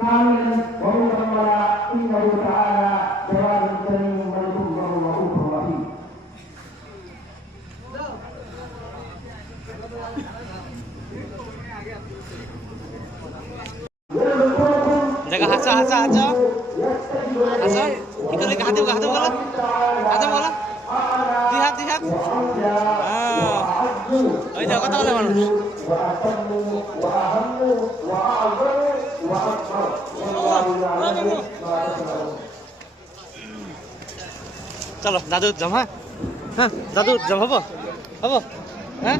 देखो हंसो हंसो हंसो हंसो itu lagi hati bola lihat oh itu kata oleh মানুষ চলো দাদু যাম হ্যাঁ দাদু যাম হবো হ্যাঁ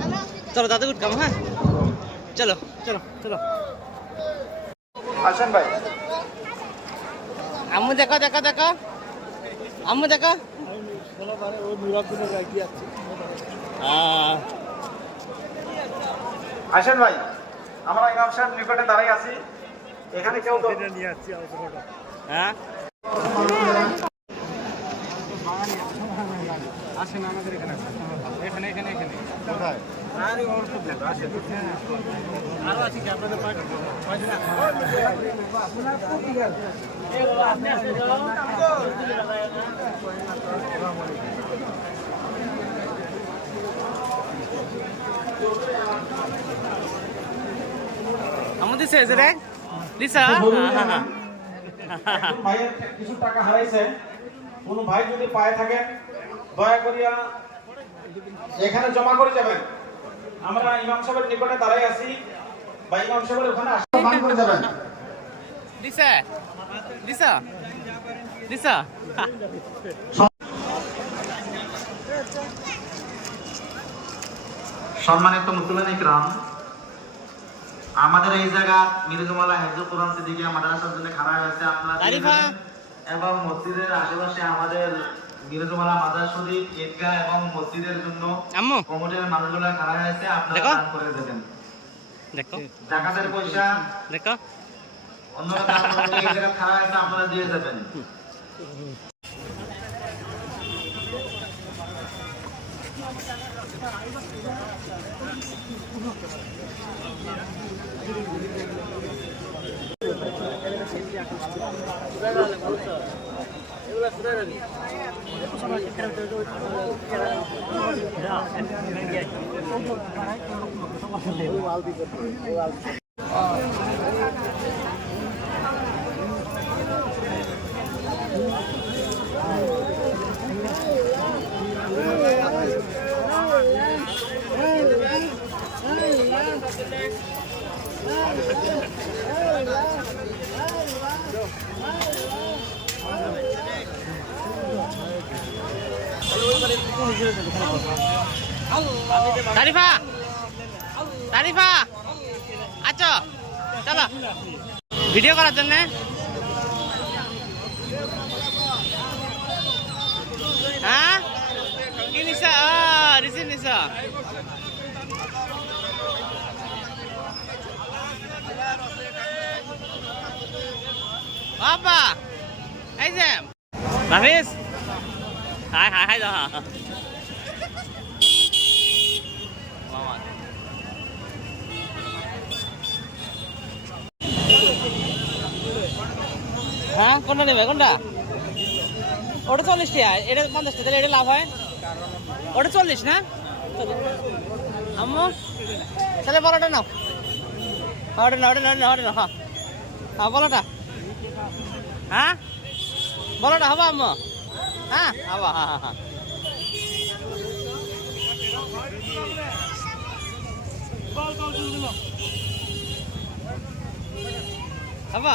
চলো দাদু যাম হ্যাঁ চলো আসেন ভাই আম্মু দেখো আম্মু দেখো আসেন ভাই আমরা ইমাম সাহেব নিকটে দাঁড়িয়ে আছি এখানে কেউ হ্যাঁ আসেন আমাদের এখানে কোথায় আরো আছে কি আপনাদের আমাদের শেষ রে লিসা ভাইয়ের কিছু টাকা হারাইছে কোন ভাই যদি পায়ে থাকেন দয়া করিয়া এখানে জমা করে যাবেন আমরা ইমাম সাহেবের নিকটে দাঁড়াই আছি বা ইমাম সাহেবের ওখানে আসলে দান করে যাবেন লিসা সম্মানিত মুসলিম ইকরাম আমাদের এই জায়গা মির্জামালা হেফজুল কোরআন সিদ্দিকিয়া মাদ্রাসার জন্য খাড়া হয়েছে আপনারা এবং মসজিদের আশেপাশে আমাদের মির্জামালা মাজার শরীফ ঈদগাহ এবং মসজিদের জন্য কমিটির মানুষগুলো খাড়া হয়েছে আপনারা দান করে দেবেন দেখো জাকাতের পয়সা দেখো অন্যরা দান করে এই জায়গা খাড়া হয়েছে আপনারা দিয়ে দেবেন তারিফা আচ্ছা চলো ভিডিও করার জন্য হ্যাঁ কি নিছা রিসিভ নিছা বাবা এই যে নাফিস হাই দাও হ্যাঁ কোনটা নেবে কোনটা ওটা 40 টাকা এটা 50 টাকা তাহলে এটা লাভ হয় ওটা 40 না আম্মু তাহলে বড়টা নাও ওটা নাও হ্যাঁ বড়টা হ্যাঁ বড়টা হবে আম্মু হ্যাঁ হবা